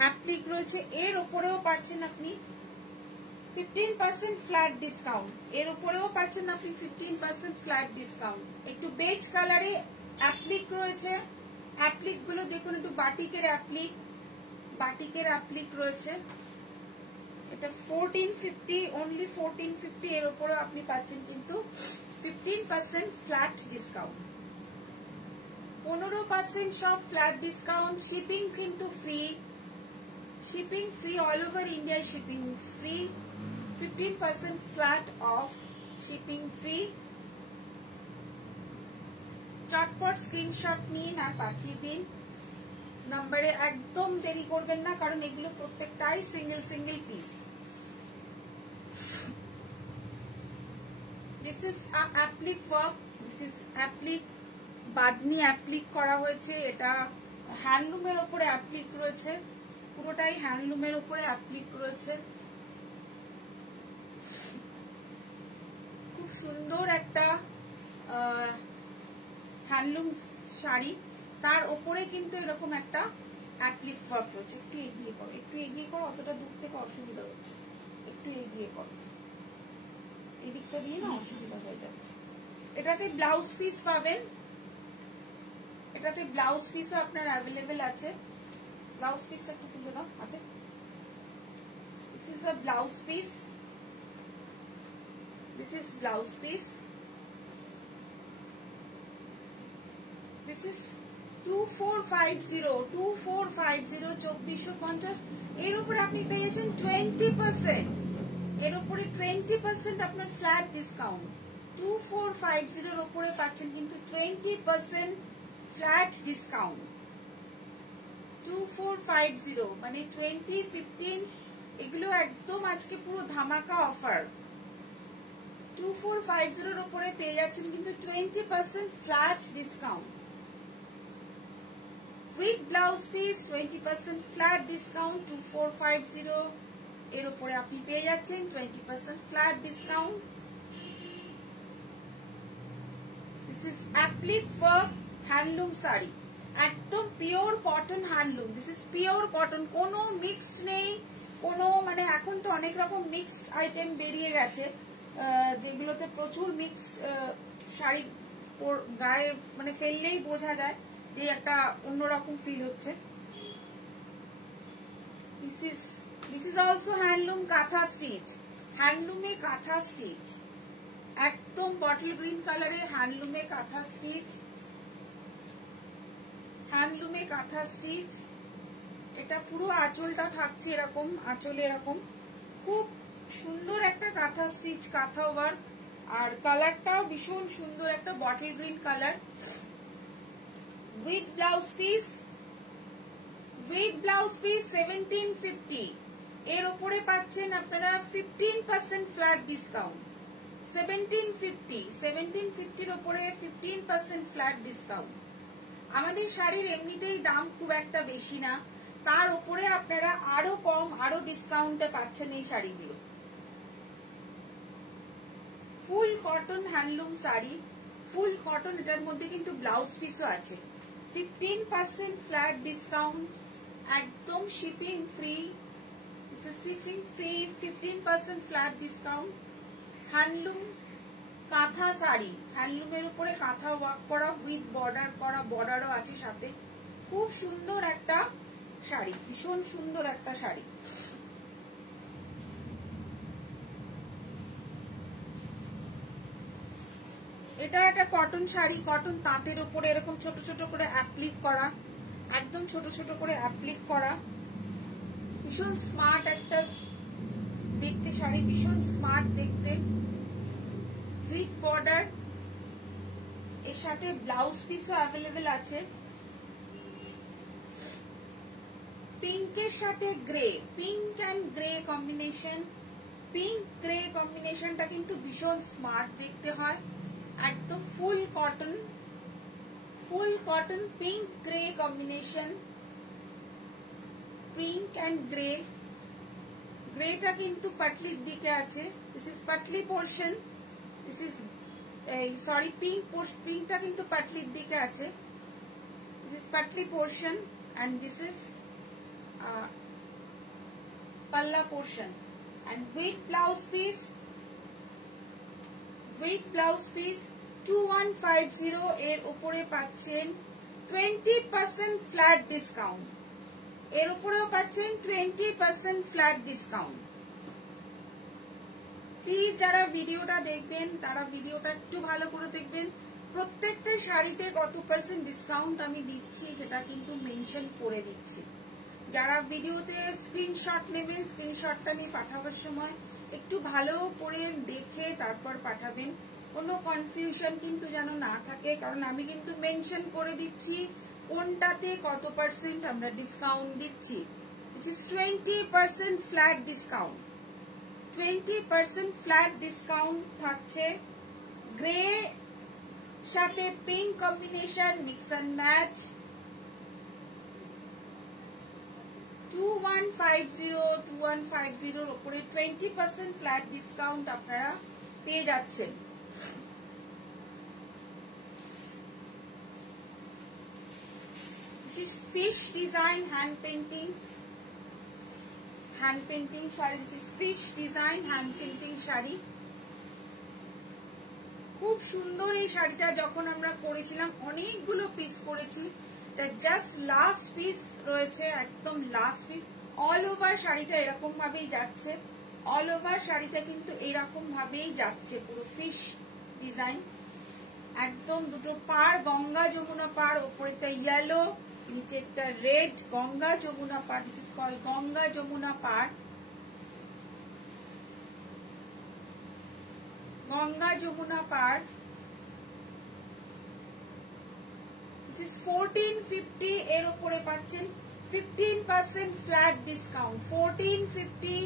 অ্যাপ্লিক রয়েছে। এর উপরেও পাচ্ছেন আপনি 15% ফ্ল্যাট ডিসকাউন্ট, এর উপরেও পাচ্ছেন আপনি 15% ফ্ল্যাট ডিসকাউন্ট। একটু বেজ কালারে অ্যাপ্লিক রয়েছে, অ্যাপ্লিক গুলো দেখুন, একটু বাটিকের অ্যাপ্লিক, বাটিকের অ্যাপ্লিক রয়েছে। এটা 1450, অনলি 1450। এর উপরেও আপনি পাচ্ছেন কিন্তু 15% ফ্ল্যাট ডিসকাউন্ট, 15% সব ফ্ল্যাট ডিসকাউন্ট। শিপিং কিন্তু free, shipping free, all over India shipping free. 15% flat of, shipping free. চটপট স্ক্রিনশট নিন আর পাঠিয়ে দিন। নাম্বারে একদম দেরি করবেন না, কারণ এগুলো প্রত্যেকটাই single single piece. This is applique work, this is applique Bamni applique করা হয়েছে। এটা হ্যান্ডলুমের ওপরে অ্যাপ্লিক রয়েছে, পুরোটাই হ্যান্ডলুমের ওপরে অ্যাপ্লিক রয়েছে। খুব সুন্দর একটা হ্যান্ডলুম শাড়ি, তার ওপরে কিন্তু এরকম একটা অ্যাপ্লিক ওয়ার্ক রয়েছে। একটু এগিয়ে করো, একটু এগিয়ে করো, অতটা দূর থেকে অসুবিধা হচ্ছে, একটু এগিয়ে করো, এদিকটা দিয়ে না অসুবিধা হয়ে যাচ্ছে। এটাতে ব্লাউজ পিস পাবেন, এটাতে ব্লাউজ পিসও আপনার অ্যাভেলেবেল আছে। ব্লাউজ পিস একটু তুলে দাও হাতে। This is a blouse piece, this is blouse piece, this is 2450 2450 এর উপরে আপনি পেয়েছেন 20%, এর উপরে 20% আপনার ফ্ল্যাট ডিসকাউন্ট। 2450 এর উপরে পাচ্ছেন কিন্তু 20% ফ্ল্যাট ডিসকাউন্ট। 2450 মানে 2015 এগুলো একদম আজকে পুরো ধামাকা অফার। 2450 এর উপরে পেয়ে যাচ্ছেন কিন্তু 20% flat discount with blouse piece, 20% flat discount. 2450 এর উপরে আপনি পেয়ে যাচ্ছেন 20% flat discount. This is applique work handloom sari, একদম pure cotton handloom. This is pure cotton, কোনো মিক্সড নেই, কোনো মানে এখন তো অনেক রকম মিক্সড আইটেম বেরিয়ে গেছে, যেগুলোতে প্রচুর মিক্সড শাড়ি গায়ে মানে ফেললেই বোঝা যায় যে একটা অন্যরকম ফিল হচ্ছে। দিস ইজ অলসো হ্যান্ডলুম কাঁথা স্টিচ, হ্যান্ডলুমে কাঁথা স্টিচ, একদম বটল গ্রিন কালারে হ্যান্ডলুমে কাঁথা স্টিচ, হ্যান্ডলুমে কাঁথা স্টিচ। এটা পুরো আঁচলটা থাকছে এরকম, আঁচলে এরকম খুব সুন্দর একটা কাঁথা স্টিচ, কাঁথা ওয়ার্ক, আর কালারটাও ভীষণ সুন্দর একটা bottle green colour. With blouse piece, with blouse piece 1750 এর উপরে পাচ্ছেন আপনারা 15% ফ্ল্যাট ডিসকাউন্ট। 1750 এর উপরে 15% ফ্ল্যাট ডিসকাউন্ট। আমাদের শাড়ির এমনিতেই দাম খুব একটা বেশি না, তার উপরে আপনারা আরো কম, আরো ডিসকাউন্টে পাচ্ছেন এই শাড়িগুলো। ফুল cotton handloom sari, full cotton, এটার মধ্যে কিন্তু ব্লাউজ পিসও আছে। 15% ফ্ল্যাট ডিসকাউন্ট, একদম shipping free, shipping free, 15% flat discount. Handloom কাঁথা শাড়ি, হ্যান্ডলুমের উপরে কাঁথা ওয়ার্ক করা উইথ বর্ডার করা, বর্ডারও আছে সাথে। খুব সুন্দর একটা শাড়ি, ভীষণ সুন্দর একটা শাড়ি। এটা একটা কটন শাড়ি, কটন তাঁতের উপরে এরকম ছোট ছোট করে অ্যাপ্লিক করা, একদম ছোট ছোট করে অ্যাপ্লিক করা, ভীষণ স্মার্ট একটা দেখতে শাড়ি, ভীষণ স্মার্ট দেখতে, উইথ বর্ডার, এর সাথে ব্লাউজ পিসও অ্যাভেলেবেল আছে। পিঙ্কের সাথে grey, pink and grey combination, pink grey কম্বিনেশনটা কিন্তু ভীষণ স্মার্ট দেখতে হয়। একদম full cotton, full cotton pink grey combination, pink and grey. গ্রেটা কিন্তু পাটলির দিকে আছে, দিস ইজ পাটলি পোর্শন, দিস ইজ সরি পিঙ্কটা কিন্তু পাটলির দিকে আছে, দিস ইজ পাটলি পোর্শন অ্যান্ড দিস ইজ পাল্লা portion. And with blouse piece, with blouse piece 2150 এর উপরে পাচ্ছেন 20% ফ্ল্যাট ডিসকাউন্ট, এর উপরেও পাচ্ছেন 20% ফ্ল্যাট ডিসকাউন্ট। প্লিজ যারা ভিডিওটা দেখবেন তারা ভিডিওটা একটু ভালো করে দেখবেন, প্রত্যেকটা শাড়িতে কত পার্সেন্ট ডিসকাউন্ট আমি দিচ্ছি সেটা কিন্তু মেনশন করে দিচ্ছি। যারা ভিডিওতে স্ক্রিনশট নেবেন, স্ক্রিনশটটা নিয়ে পাঠাবার সময় একটু ভালো করে দেখে তারপর পাঠাবেন, কোনো কনফিউশন কিন্তু যেন না থাকে, কারণ আমি কিন্তু মেনশন করে দিচ্ছি কোনটাতে কত পার্সেন্ট আমরা ডিসকাউন্ট দিচ্ছি। This is 20% flat discount. 20% flat discount থাকছে। গ্রে সাথে pink combination mix and match. 2150 এর উপরে 20% ফ্ল্যাট ডিসকাউন্ট আপনারা পেয়ে যাচ্ছেন। This is fish design hand painting sari. This is fish design hand painting sari. খুব সুন্দর এই শাড়িটা। যখন আমরা করেছিলাম অনেকগুলো পিস করেছি, এটা জাস্ট লাস্ট পিস রয়েছে, একদম লাস্ট পিস। অল ওভার শাড়িটা এরকম ভাবেই যাচ্ছে, অল ওভার শাড়িটা কিন্তু এরকম ভাবেই যাচ্ছে, পুরো ফিশ ডিজাইন। একদম দুটো পাড়, গঙ্গা যমুনা পাড়, ওপরেরটা ইয়েলো, নিচেরটা রেড, গঙ্গা যমুনা পাড়। This is called Ganga Jamuna পাড়। গঙ্গা যমুনা পাড়। দিস ইজ 1450 এর উপরে পাচ্ছেন 15% ফ্ল্যাট ডিসকাউন্ট। 1450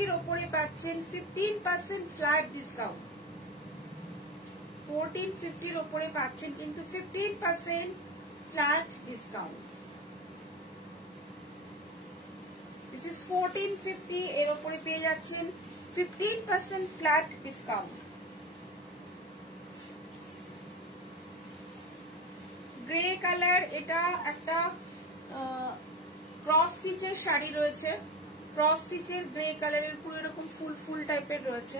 এর উপরে পাচ্ছেন 15% ফ্ল্যাট ডিসকাউন্ট। 1450 এর উপরে পাচ্ছেন কিন্তু 15% ফ্ল্যাট ডিসকাউন্ট। দিস ইজ 1450 এর উপরে পেয়ে যাচ্ছেন 15% ফ্ল্যাট ডিসকাউন্ট। গ্রে কালার, এটা একটা ক্রস স্টিচের শাড়ি রয়েছে। ক্রস স্টিচের গ্রে কালারের পুরো এরকম ফুল ফুল টাইপের রয়েছে।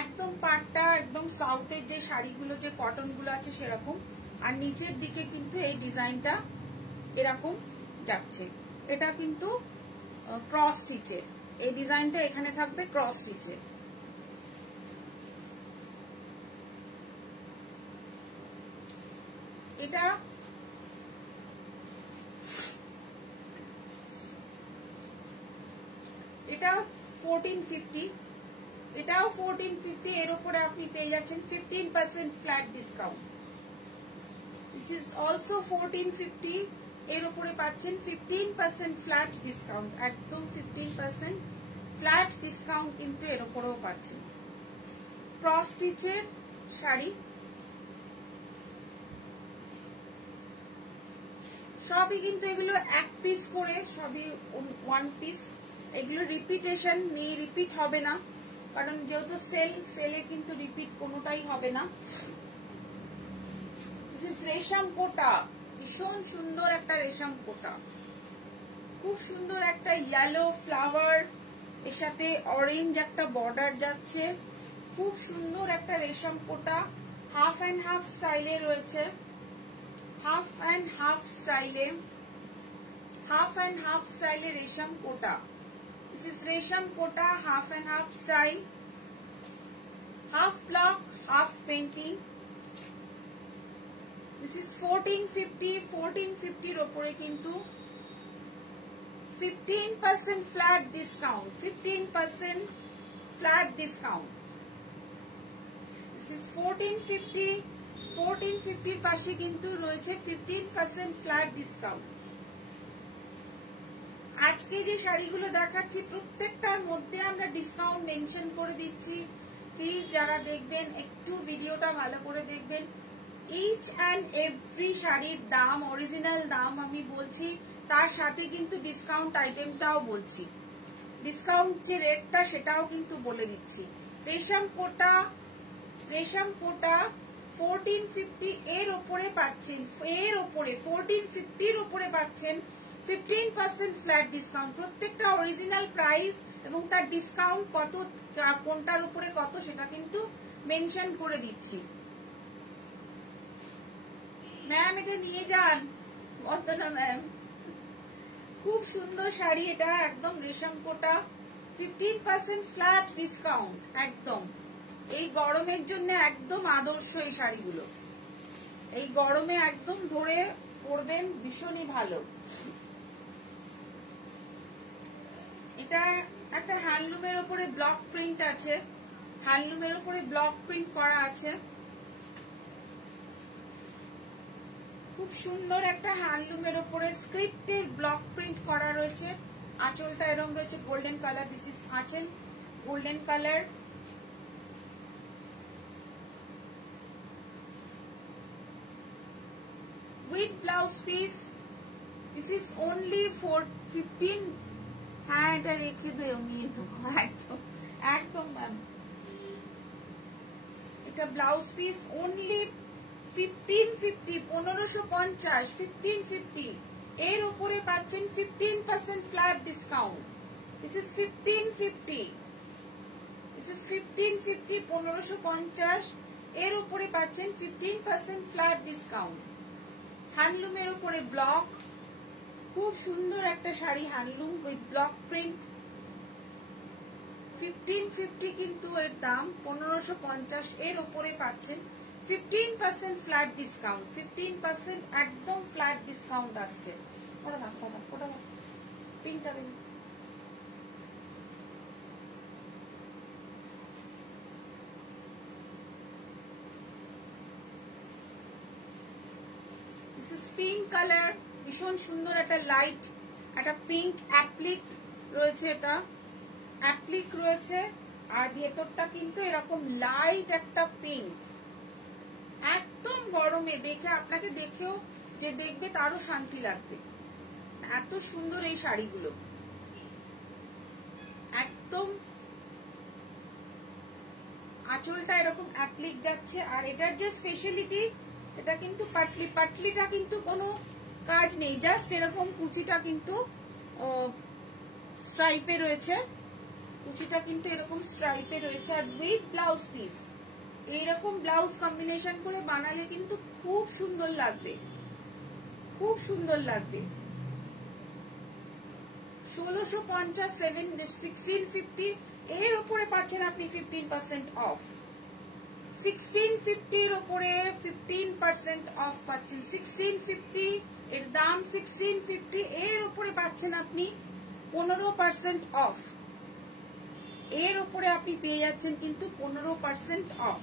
একদম পাটটা একদম সাউথের যে শাড়িগুলো, যে কটন গুলো আছে সেরকম। আর নিচের দিকে কিন্তু এই ডিজাইনটা এরকম যাচ্ছে। এটা কিন্তু ক্রস স্টিচের, এই ডিজাইনটা এখানে থাকবে ক্রস স্টিচের। এটা এটা 1450, এটাও 1450 এর উপরে আপনি পেয়ে যাচ্ছেন 15% flat discount. This is also 1450 এর উপরে পাচ্ছেন 15% ফ্ল্যাট ডিসকাউন্ট। একদম 15% ফ্ল্যাট ডিসকাউন্ট কিন্তু এর উপরেও পাচ্ছেন। ক্রস স্টিচের শাড়ি, সবই কিন্তু এগুলো এক পিস করে, সবই ওয়ান পিস। এগুলো রিপিটেশন নেই, রিপিট হবে না, কারণ যেহেতু সেলে কিন্তু রিপিট কোনোটাই হবে না। দিস ইজ রেশম কোটা, ভীষণ সুন্দর একটা রেশম কোটা। খুব সুন্দর একটা ইয়েলো ফ্লাওয়ার, এর সাথে অরেঞ্জ একটা বর্ডার যাচ্ছে। খুব সুন্দর একটা রেশম কোটা, হাফ অ্যান্ড হাফ স্টাইলে রয়েছে। হাফ অ্যান্ড হাফ স্টাইলে, হাফ অ্যান্ড হাফ স্টাইলে Resham Kota. This is Resham Kota, half and half style, half block, half painting. This is 1450। 1450 এর উপরে কিন্তু 15% flat discount. 15% flat discount. This is 1450। 1450 পাশে কিন্তু রয়েছে 15% ফ্ল্যাট ডিসকাউন্ট। আজকে যে শাড়িগুলো দেখাচ্ছি প্রত্যেকটার মধ্যে আমরা ডিসকাউন্ট মেনশন করে দিচ্ছি। প্লিজ যারা দেখবেন একটু ভিডিওটা ভালো করে দেখবেন। ইচ অ্যান্ড এভরি শাড়ির দাম, অরিজিনাল দাম আমি বলছি, তার সাথে কিন্তু ডিসকাউন্ট আইটেমটাও বলছি। ডিসকাউন্ট যে রেটটা সেটাও কিন্তু বলে দিচ্ছি। রেশম কোটা, রেশম কোটা 1450 এর উপরে পাচ্ছেন, এর উপরে 1450 এর উপরে পাচ্ছেন 15% ফ্ল্যাট ডিসকাউন্ট। প্রত্যেকটা অরিজিনাল প্রাইস এবং তার ডিসকাউন্ট কত, কোনটার উপরে কত সেটা কিন্তু মেনশন করে দিচ্ছি। ম্যাম এটা নিয়ে যান, বন্দনা ম্যাম। খুব সুন্দর শাড়ি এটা, একদম রেশম কোটা, 15% ফ্ল্যাট ডিসকাউন্ট। একদম এই গরমের জন্য একদম আদর্শ এই শাড়িগুলো। এই গরমে একদম ধরে পরবেন, ভীষণই ভালো। এটা একটা হ্যান্ডলুমের উপরে ব্লক প্রিন্ট আছে, হ্যান্ডলুমের উপরে ব্লক প্রিন্ট করা আছে। খুব সুন্দর একটা হ্যান্ডলুমের উপরে স্ক্রিপ্টের ব্লক প্রিন্ট করা রয়েছে। আঁচলটা এরকম রয়েছে গোল্ডেন কালার। দিস ইজ আঁচল, golden colour. With blouse piece. This is only 15। হ্যাঁ, এটা রেখে দেও, নিয়ে দেবো একদম একদম ম্যাম। এটা ব্লাউজ পিস অনলি 1550, 1550, 1550। এর উপরে পাচ্ছেন 15% flat discount. This is 1550, this is 1550, 1550। এর উপরে পাচ্ছেন 15% ফ্ল্যাট ডিসকাউন্ট। হ্যান্ডলুমের উপরে ব্লক, খুব সুন্দর একটা sari, handloom with block print. 1550 কিন্তু এর দাম, 1550। এর উপরে পাচ্ছেন 15% ফ্ল্যাট ডিসকাউন্ট। 15% একদম ফ্ল্যাট ডিসকাউন্ট আসছে। ওটা না, ওটা পিঙ্কটা দিন। দিস ইজ পিঙ্ক কালার, ভীষণ সুন্দর একটা লাইট একটা পিঙ্ক অ্যাপ্লিক রয়েছে। এটা অ্যাপ্লিক রয়েছে আর ভেতরটা কিন্তু এরকম লাইট একটা পিঙ্ক। একদম গরমে দেখে, আপনাকে দেখেও যে দেখবে তারও শান্তি লাগবে। এত সুন্দর এই শাড়িগুলো, একদম আঁচলটা এরকম অ্যাপ্লিক যাচ্ছে। আর এটার যে স্পেশালিটি, এটা কিন্তু পাটলি, পাটলিটা কিন্তু কোনো কাজ নেই, জাস্ট এরকম কুচিটা কিন্তু স্ট্রাইপে রয়েছে। কুচিটা কিন্তু এরকম স্ট্রাইপে রয়েছে। আর উইথ ব্লাউজ পিস, এইরকম ব্লাউজ কম্বিনেশন করে বানালে কিন্তু খুব সুন্দর লাগবে, খুব সুন্দর লাগবে। 1650, 1650। এর উপরে পাচ্ছেন আপনি 15% অফ। 1650 এর উপরে 15% অফ পাচ্ছেন। 1650 এর দাম 1650। এর উপরে পাচ্ছেন আপনি 15% অফ। এর উপরে আপনি পেয়ে যাচ্ছেন কিন্তু 15% অফ।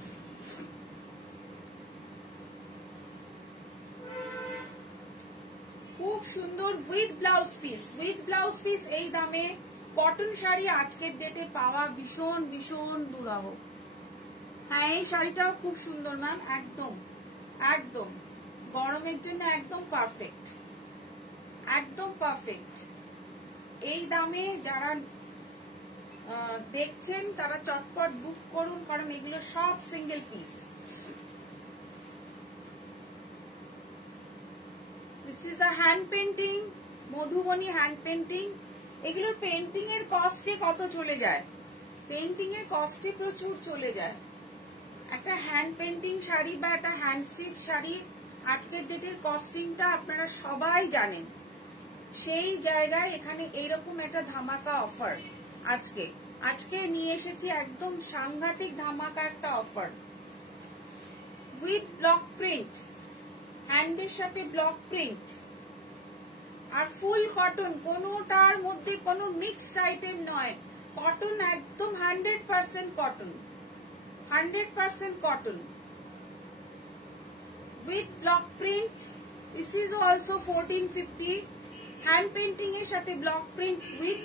খুব সুন্দর with blouse piece, with blouse piece. এই দামে কটন শাড়ি আজকের ডেটে পাওয়া ভীষণ ভীষণ দুরাহ। হ্যাঁ, এই শাড়িটাও খুব সুন্দর ম্যাম, একদম একদম গরমের জন্য একদম পারফেক্ট, একদম পারফেক্ট। এই দামে যারা দেখছেন তারা চটপট বুক করুন, কারণ এগুলো সব single piece. This is a hand painting, Madhubani hand painting. এগুলোর পেন্টিং এর কস্টে কত চলে যায়, পেন্টিং এর কস্টে প্রচুর চলে যায়। একটা হ্যান্ড পেন্টিং শাড়ি বা একটা হ্যান্ড স্টিচ শাড়ি আজকের ডেটের কস্টিংটা আপনারা সবাই জানেন। সেই জায়গায় এখানে এইরকম একটা ধামাকা অফার আজকে নিয়ে এসেছি, একদম সাংঘাতিক ধামাকা একটা অফার। উইথ ব্লক প্রিন্ট, হ্যান্ডের সাথে ব্লক প্রিন্ট আর ফুল কটন, কোনোটার মধ্যে কোনো মিক্সড আইটেম নয়। কটন, একদম 100% cotton, 100% cotton with block print. This is also 1450। Hand painting এর সাথে ব্লক প্রিন্ট উইথ,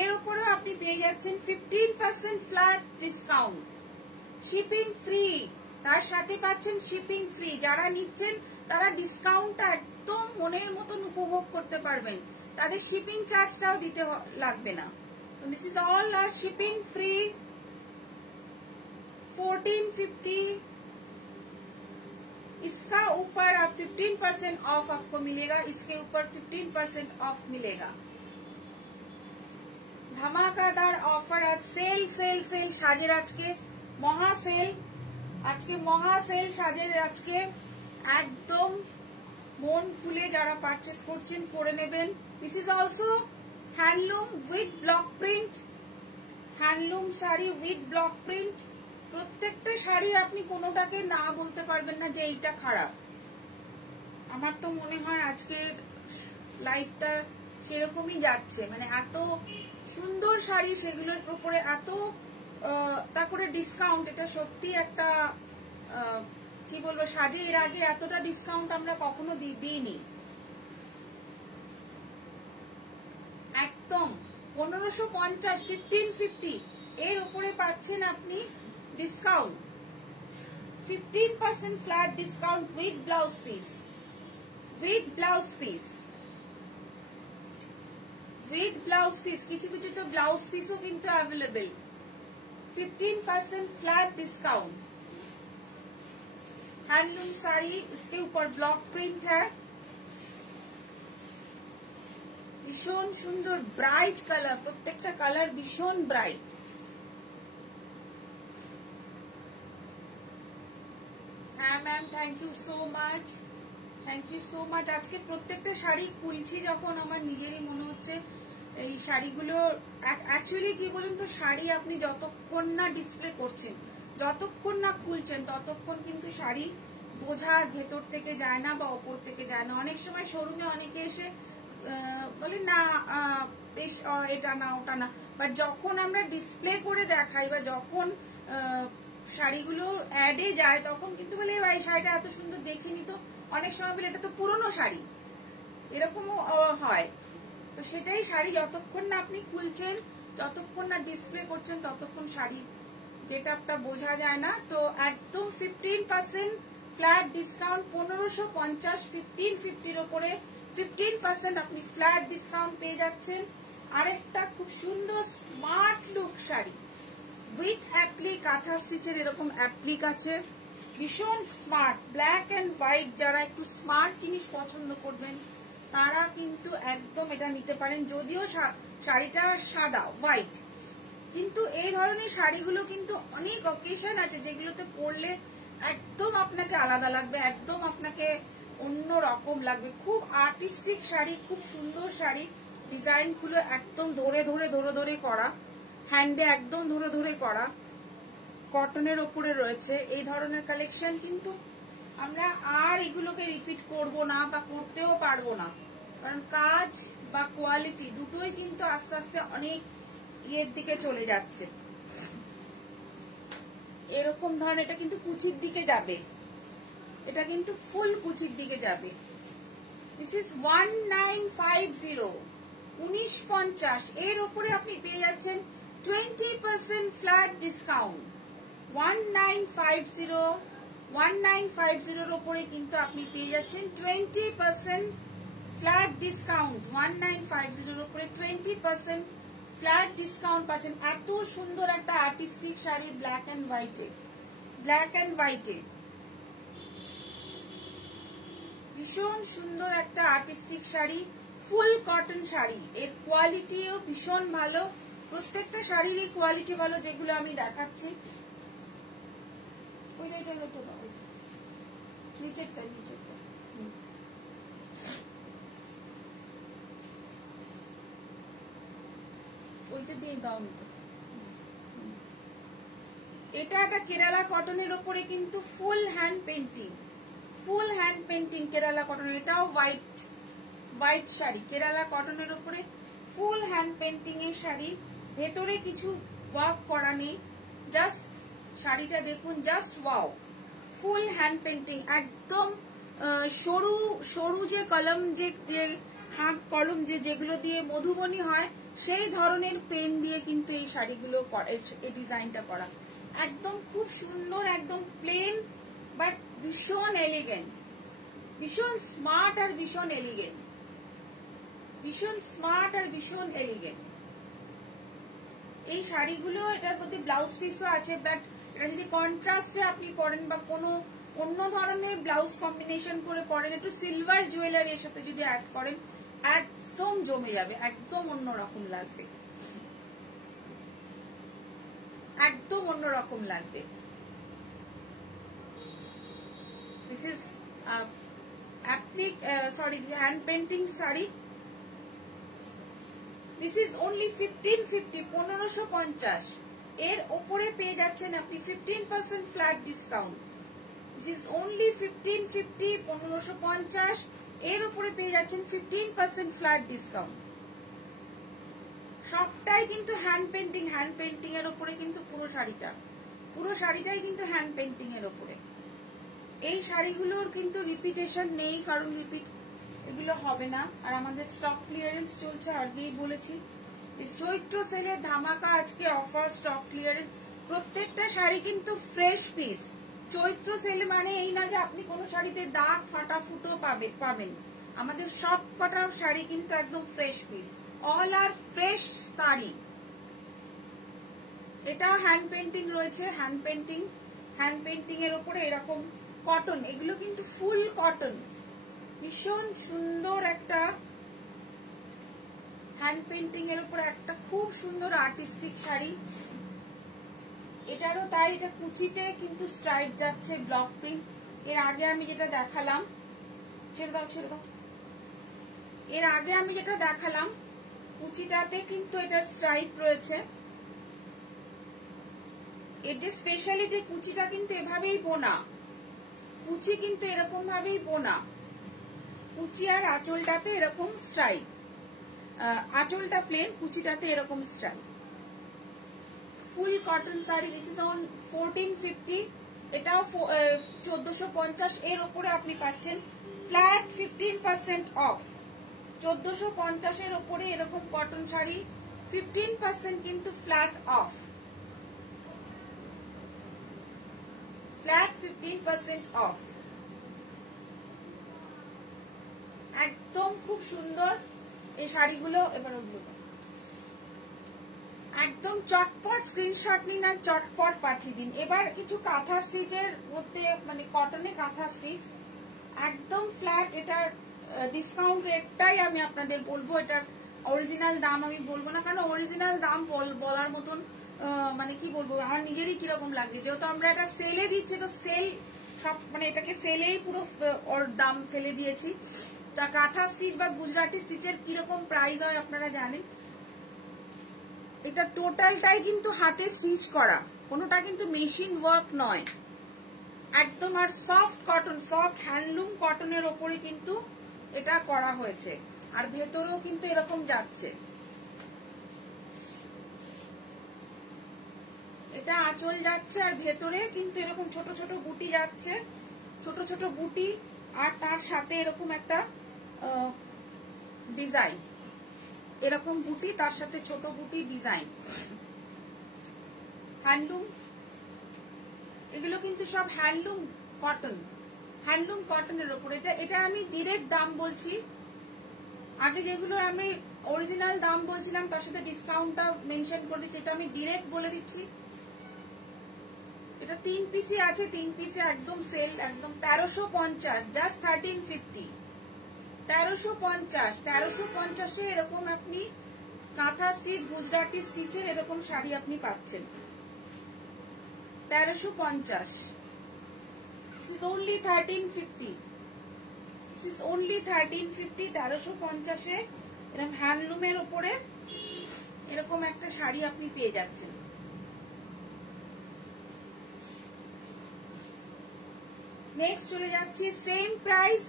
এর উপরেও আপনি পেয়ে যাচ্ছেন 15% ফ্ল্যাট ডিসকাউন্ট। শিপিং ফ্রি, তার সাথে পাচ্ছেন শিপিং ফ্রি। যারা নিচ্ছেন তারা ডিসকাউন্টটা একদম মনের মতন উপভোগ করতে পারবেন, তাদের শিপিং চার্জটাও দিতে লাগবে না। This is all are shipping free. 1450। इसका ऊपर आप 15% ऑफ आपको मिलेगा, इसके ऊपर 15% ऑफ मिलेगा। ধামাকাদার অফার, আজ সেল সেল সেল সাজের, আজকে মহা সেল, আজকে মহা সেল সাজের। আজকে একদম মন খুলে যারা পারচেস করছেন করে নেবেন। This is also handloom with block print, handloom sari with block print. প্রত্যেকটা শাড়ি আপনি কোনোটাকে না বলতে পারবেন না যে এইটা খারাপ। আমার তো মনে হয় আজকের লাইফটা সেরকমই যাচ্ছে, মানে এত সুন্দর শাড়ি, সেগুলোর উপরে এত তারপরে ডিসকাউন্ট। এটা সত্যি একটা কি কি বলবো, সাজে এর আগে এতটা ডিসকাউন্ট আমরা কখনো দিইনি। একদম 1550, 1550 এর উপরে পাচ্ছেন আপনি discount, 15% flat discount with blouse piece, with blouse piece, with blouse piece. কিছু কিছু তো ব্লাউজ পিসও কিন্তু available. 15% flat discount. Handloom sari, इसके ऊपर ब्लॉक प्रिंट है, भीषण सुंदर ब्राइट कलर, प्रत्येकटा कलर भीषण ब्राइट। হ্যাঁ ma'am, thank you so much, thank you so much. আজকে প্রত্যেকটা শাড়ি খুলছি যখন আমার নিজেরই মনে হচ্ছে এই শাড়িগুলো অ্যাকচুয়ালি কি বলুন তো, শাড়ি আপনি যতক্ষণ না ডিসপ্লে করছেন, যতক্ষণ না খুলছেন, ততক্ষণ কিন্তু শাড়ি বোঝা ভেতর থেকে যায় না বা ওপর থেকে যায় না। অনেক সময় শোরুমে অনেকে এসে বলে না বেশ এটা না ওটা না, বাট যখন আমরা ডিসপ্লে করে দেখাই বা যখন শাড়িগুলো অ্যাডে যায় তখন কিন্তু বলে ভাই শাড়িটা এত সুন্দর দেখিনি তো। অনেক সময় বলে এটা তো পুরনো শাড়ি, এরকমও হয়। তো সেটাই, শাড়ি যতক্ষণ না আপনি খুলছেন, যতক্ষণ না ডিসপ্লে করছেন, ততক্ষণ শাড়ি গেটআপটা বোঝা যায় না। তো একদম 15% ফ্ল্যাট ডিসকাউন্ট, 1550, 1550 ওপরে 15% আপনি ফ্ল্যাট ডিসকাউন্ট পেয়ে যাচ্ছেন। আরেকটা খুব সুন্দর smart look sari with applique, কাঁথা স্টিচের এরকম অ্যাপ্লিক আছে, ভীষণ স্মার্ট, ব্ল্যাক এন্ড হোয়াইট। যারা একটু স্মার্ট জিনিস পছন্দ করবেন তারা কিন্তু একদম এটা নিতে পারেন। যদিও শাড়িটা সাদা হোয়াইট, কিন্তু এই ধরনের শাড়িগুলো কিন্তু অনেক অকেশন আছে যেগুলোতে পরলে একদম আপনাকে আলাদা লাগবে, একদম আপনাকে অন্য রকম লাগবে। খুব আর্টিস্টিক শাড়ি, খুব সুন্দর শাড়ি, ডিজাইন গুলো একদম ধরে ধরে ধরে ধরে করা, হ্যান্ডে একদম ধরে ধরে করা, কটনের ওপরে রয়েছে। এই ধরনের কালেকশন কিন্তু আমরা আর এগুলোকে রিপিট করব না বা করতেও পারবো না, কারণ কাজ বা কোয়ালিটি দুটোই কিন্তু আস্তে আস্তে অনেক ইয়ের দিকে চলে যাচ্ছে। এরকম ধরনের, এটা কিন্তু কুচির দিকে যাবে, এটা কিন্তু ফুল কুচির দিকে যাবে। দিস ইজ 1950, 1950 এর উপরে আপনি পেয়ে যাচ্ছেন 20% ফ্ল্যাট ডিসকাউন্ট। 1950 এর উপরে কিন্তু আপনি পেয়ে যাচ্ছেন 20% ফ্ল্যাট ডিসকাউন্ট। 1950 এর উপরে 20% ফ্ল্যাট ডিসকাউন্ট পাচ্ছেন। এত সুন্দর একটা আর্টিস্টিক শাড়ি, ব্ল্যাক এন্ড হোয়াইটে, ব্ল্যাক এন্ড হোয়াইটে, ভীষণ সুন্দর একটা artistic sari, full cotton sari. এর কোয়ালিটিও ভীষণ ভালো, প্রত্যেকটা শাড়িরই কোয়ালিটি ভালো যেগুলো আমি দেখাচ্ছি। নিচেরটা নিচেরটা ওইটা দিয়ে দাও। এটা একটা কেরালা কটনের ওপরে কিন্তু full hand painting, full hand painting Kerala কটনের। এটাও হোয়াইট, হোয়াইট শাড়ি, কেরালা কটনের ওপরে ফুল হ্যান্ড পেন্টিং এর শাড়ি। ভেতরে কিছু ওয়ার্ক করা নেই, জাস্ট শাড়িটা দেখুন, just wow, full hand painting. একদম সরু সরু যে কলম, যে হাত কলম যেগুলো দিয়ে মধুবনী হয়, সেই ধরনের পেন দিয়ে কিন্তু এই শাড়িগুলো, এই ডিজাইনটা করা। একদম খুব সুন্দর, একদম প্লেন বাট ভীষণ এলিগেন্ট, ভীষণ স্মার্ট আর ভীষণ এলিগেন্ট, ভীষণ স্মার্ট আর ভীষণ এলিগেন্ট এই শাড়িগুলো। এটার প্রতি ব্লাউজ পিসও আছে, বাট এটা যদি কন্ট্রাস্টে আপনি পরেন বা কোনো অন্য ধরনের ব্লাউজ কম্বিনেশন করে পরেন, একটু সিলভার জুয়েলারি এর সাথে যদি অ্যাড করেন, একদম জমে যাবে, একদম অন্যরকম লাগবে, একদম অন্যরকম লাগবে। This is applique, sorry, hand painting sari. This is only 1550, 1550 এর ওপরে পেয়ে যাচ্ছেন আপনি 15% flat discount. This is only 1550, 1550 এর উপরে পেয়ে যাচ্ছেন 15% ফ্ল্যাট ডিসকাউন্ট। সবটাই কিন্তু হ্যান্ড পেন্টিং, হ্যান্ড পেন্টিং এর উপরে কিন্তু পুরো শাড়িটাই কিন্তু হ্যান্ড পেন্টিং এর উপরে। এই শাড়িগুলোর কিন্তু রিপিটেশন নেই, কারণ রিপিট এগুলো হবে না। আর আমাদের স্টক ক্লিয়ারেন্স চলছে, আগেই বলেছি। চৈত্র সেলের ধামাকা আজকে অফার, স্টক ক্লিয়ারেন্স, প্রত্যেকটা শাড়ি কিন্তু ফ্রেশ পিস। চৈত্র সেল মানে এই না যে আপনি কোনো শাড়িতে দাগ ফাটা ফুটো পাবেন। আমাদের সব কটা শাড়ি কিন্তু একদম ফ্রেশ পিস, অল আর ফ্রেশ শাড়ি। এটা হ্যান্ড পেন্টিং রয়েছে, হ্যান্ড পেন্টিং এর উপরে এরকম কটন, এগুলো কিন্তু ফুল কটন, ভীষণ সুন্দর একটা হ্যান্ড পেন্টিং এর উপরে একটা খুব সুন্দর আর্টিস্টিক শাড়ি। এটারও তাই, এটা কুচিতে কিন্তু স্ট্রাইপ যাচ্ছে, ব্লক প্রিন্ট। এর আগে আমি যেটা দেখালাম, ছেড়ে দাও ছেড়ে দাও, এর আগে আমি যেটা দেখালাম কুচিটাতে কিন্তু এটার স্ট্রাইপ রয়েছে। এর যে স্পেশালিটি, কুচিটা কিন্তু এভাবেই বোনা, কুচি কিন্তু এরকম ভাবেই বোনা, কুচি আর আঁচলটাতে এরকম স্ট্রাইপ, আঁচলটা প্লেন, কুচিটাতে এরকম stripe. Full cotton sari, this is on 1450, এটাও 1450। এর উপরে আপনি পাচ্ছেন ফ্ল্যাট 15% অফ। 1450 এর উপরে এরকম কটন শাড়ি 15% কিন্তু ফ্ল্যাট অফ, ফ্ল্যাট 15% অফ। একদম খুব সুন্দর এই শাড়িগুলো। এবার একদম চটপট স্ক্রিনশট নিন আর চটপট পাঠিয়ে দিন। এবার কিছু কাঁথা স্টিচের মধ্যে, মানে কটনে কাঁথা স্টিচ, একদম ফ্ল্যাট। এটার ডিসকাউন্ট রেটটাই আমি আপনাদের বলবো, এটার অরিজিনাল দাম আমি বলবো না, কারণ অরিজিনাল দাম বলার মতন মানে কি বলবো, আমার নিজেরই কিরকম লাগছে। যেহেতু আমরা এটা সেলে দিচ্ছি, তো সেল সব মানে এটাকে সেলেই পুরো ওর দাম ফেলে দিয়েছি। তা কাঁথা স্টিচ বা গুজরাটি স্টিচের কিরকম প্রাইস হয় আপনারা জানেন। এটা টোটালটাই কিন্তু হাতে স্টিচ করা, কোনোটা কিন্তু মেশিন ওয়ার্ক নয় একদম। আর সফট কটন, সফট হ্যান্ডলুম কটনের ওপরে কিন্তু এটা করা হয়েছে। আর ভেতরেও কিন্তু এরকম যাচ্ছে, এটা আঁচল যাচ্ছে আর ভেতরে কিন্তু এরকম ছোট ছোট বুটি যাচ্ছে, ছোট ছোট বুটি, আর তার সাথে এরকম একটা ডিজাইন, এরকম বুটি তার সাথে ছোট বুটি ডিজাইন। হ্যান্ডলুম, এগুলো কিন্তু সব হ্যান্ডলুম কটন, হ্যান্ডলুম কটনের ওপর। এটা আমি ডিরেক্ট দাম বলছি, আগে যেগুলো আমি অরিজিনাল দাম বলছিলাম তার সাথে ডিসকাউন্টটা মেনশন করে দিচ্ছি, এটা আমি ডিরেক্ট বলে দিচ্ছি। এটা 3 পিসে আছে, 3 পিসে একদম সেল, একদম 1350, জাস্ট 1350, 1350, 1350 এ এরকম আপনি কাঁথা স্টিচ গুজরাটি স্টিচের এরকম শাড়ি আপনি পাচ্ছেন। 1350, this is only 1350, this is only 1350, 1350 এ এরকম হ্যান্ডলুমের উপরে এরকম একটা শাড়ি আপনি পেয়ে যাচ্ছেন। নেক্সট চলে যাচ্ছি, সেম প্রাইস,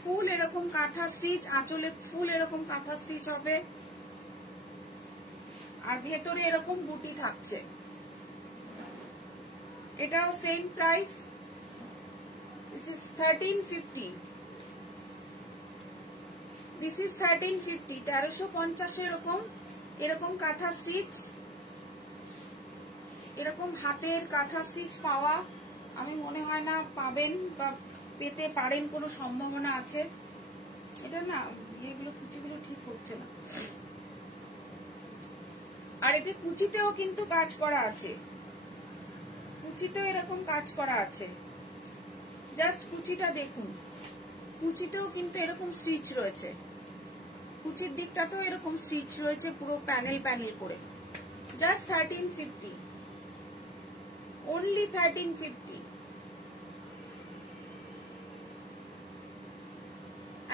ফুল এরকম কাঁথা স্টিচ, আঁচলে ফুল এরকম কাঁথা স্টিচ হবে, আর ভেতরে এরকম বুটি থাকছে। এটাও same price, this is 1350, this is 1350, 1350 এরকম এরকম কাঁথা স্টিচ, এরকম হাতের কাঁথা স্টিচ পাওয়া আমি মনে হয় না পাবেন, বা পেতে পারেন, কোনো সম্ভাবনা আছে। এটা না, এগুলো কুচিগুলো ঠিক হচ্ছে না। আর এতে কুচিতেও কিন্তু কাজ করা আছে, কুচিতেও এরকম কাজ করা আছে, জাস্ট কুচিটা দেখুন, কুচিতেও কিন্তু এরকম স্টিচ রয়েছে, কুচির দিকটাতেও এরকম স্টিচ রয়েছে, পুরো প্যানেল প্যানেল করে। জাস্ট 1350, only 1350,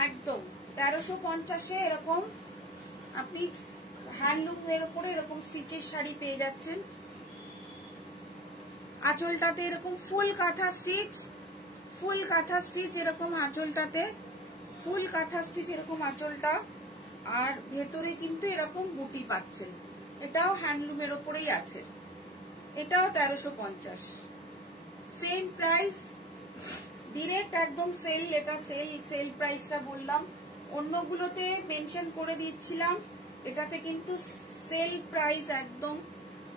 একদম 1350 এরকম আপনি হ্যান্ডলুমের উপরে এরকম স্টিচের শাড়ি পেয়ে যাচ্ছেন। আঁচলটাতে এরকম ফুল কাঁথা স্টিচ, ফুল কাঁথা স্টিচ এরকম আঁচলটাতে, ফুল কাঁথা স্টিচ এরকম আঁচলটা, আর ভেতরে কিন্তু এরকম বুটি পাচ্ছেন। এটাও হ্যান্ডলুমের ওপরেই আছে, এটাও 1350, সেম প্রাইস, ডিরেক্ট একদম সেল, এটা সেল প্রাইসটা বললাম, অন্যগুলোতে মেনশন করে দিচ্ছিলাম, এটাতে কিন্তু সেল প্রাইস একদম,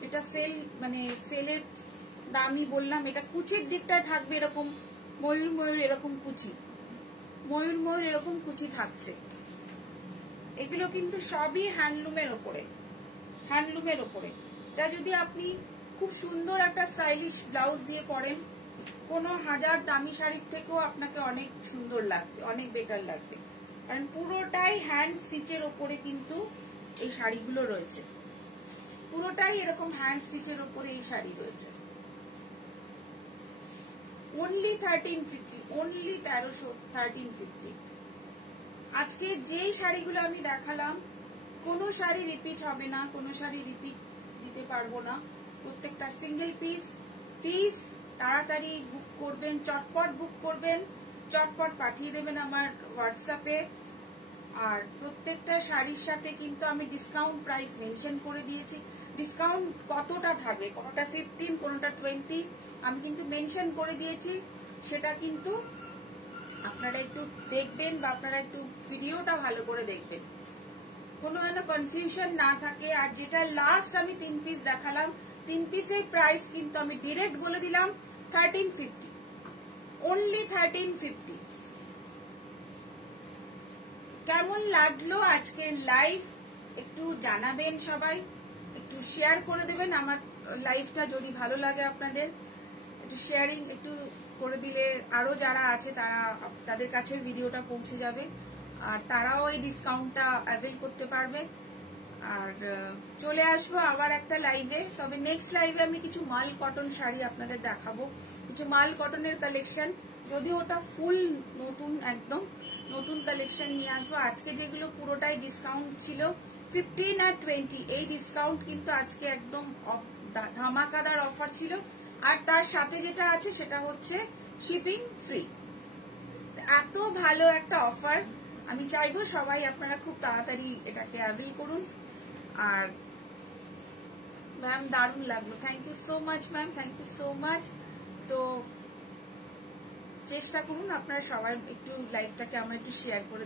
এটা সেল মানে সেলের দামই বললাম। এটা কুচির দিকটায় থাকবে এরকম ময়ূর ময়ূর এরকম কুচি, ময়ূর ময়ূর এরকম কুচি থাকছে। এগুলো কিন্তু সবই হ্যান্ডলুমের ওপরে, হ্যান্ডলুমের ওপরে। এটা যদি আপনি খুব সুন্দর একটা স্টাইলিশ ব্লাউজ দিয়ে পরেন, কোনো 1000 দামি শাড়ির থেকেও আপনাকে অনেক সুন্দর লাগবে, অনেক বেটার লাগবে, কারণ পুরোটাই হ্যান্ড স্টিচের ওপরে কিন্তু এই শাড়িগুলো রয়েছে, পুরোটাই এরকম হ্যান্ড স্টিচের ওপরে এই শাড়ি রয়েছে। Only 1350, only 1350। আজকে যেই শাড়িগুলো আমি দেখালাম কোনো শাড়ি রিপিট হবে না, কোনো শাড়ি রিপিট দিতে পারবো না, প্রত্যেকটা সিঙ্গেল পিস। প্লিজ তাড়াতাড়ি বুক করবেন, চটপট বুক করবেন, চটপট পাঠিয়ে দেবেন আমার হোয়াটসঅ্যাপে। আর প্রত্যেকটা শাড়ির সাথে কিন্তু আমি ডিসকাউন্ট প্রাইস মেনশন করে দিয়েছি। ডিসকাউন্ট কতটা থাকবে, কোনোটা 15, কোনোটা 20, আমি কিন্তু মেনশন করে দিয়েছি। সেটা কিন্তু আপনারা একটু দেখবেন বা আপনারা একটু ভিডিওটা ভালো করে দেখবেন, কোনো যেন কনফিউশন না থাকে। আর যেটা লাস্ট আমি 3 পিস দেখালাম, 3 পিসের প্রাইস কিন্তু আমি ডিরেক্ট বলে দিলাম 1350, অনলি 1350। কেমন লাগলো আজকের লাইভ একটু জানাবেন, সবাই একটু শেয়ার করে দেবেন আমার লাইভটা, যদি ভালো লাগে আপনাদের একটু শেয়ারিং একটু করে দিলে আরো যারা আছে তাদের কাছে ভিডিওটা পৌঁছে যাবে, আর তারাও এই ডিসকাউন্টটা অ্যাভেল করতে পারবে। আর চলে আসবো আবার একটা লাইভে, তবে নেক্সট লাইভে আমি কিছু মাল কটন শাড়ি আপনাদের দেখাবো, কিছু মাল কটনের কালেকশন, যদি ওটা ফুল নতুন একদম নতুন কালেকশন নিয়ে আসবো। আজকে যেগুলো পুরোটাই ডিসকাউন্ট ছিল 15 আর 20, এই ডিসকাউন্ট কিন্তু আজকে একদম ধামাকাদার অফার ছিল। আর তার সাথে যেটা আছে সেটা হচ্ছে শিপিং ফ্রি। এত ভালো একটা অফার, আমি চাইবো সবাই আপনারা খুব তাড়াতাড়ি এটাকে অ্যাভেল করুন। আর ম্যাম দারুণ লাগলো, thank you so much ma'am, thank you so much. তো চেষ্টা করুন আপনারা সবাই একটু লাইভটাকে আমার একটু শেয়ার করে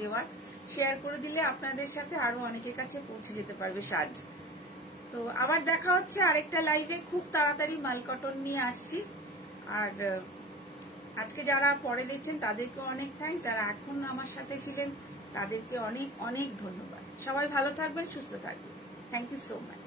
দেওয়ার, শেয়ার করে দিলে আপনাদের সাথে আরো অনেকের কাছে পৌঁছে যেতে পারবে সাজ। তো আবার দেখা হচ্ছে আরেকটা লাইভে, খুব তাড়াতাড়ি মাল কটন নিয়ে আসছি। আর আজকে যারা পরে দেখছেন তাদেরকে অনেক থ্যাঙ্কস, যারা এখন আমার সাথে ছিলেন তাদেরকে অনেক অনেক ধন্যবাদ। সবাই ভালো থাকবেন, সুস্থ থাকবেন, থ্যাংক ইউ সো মাচ।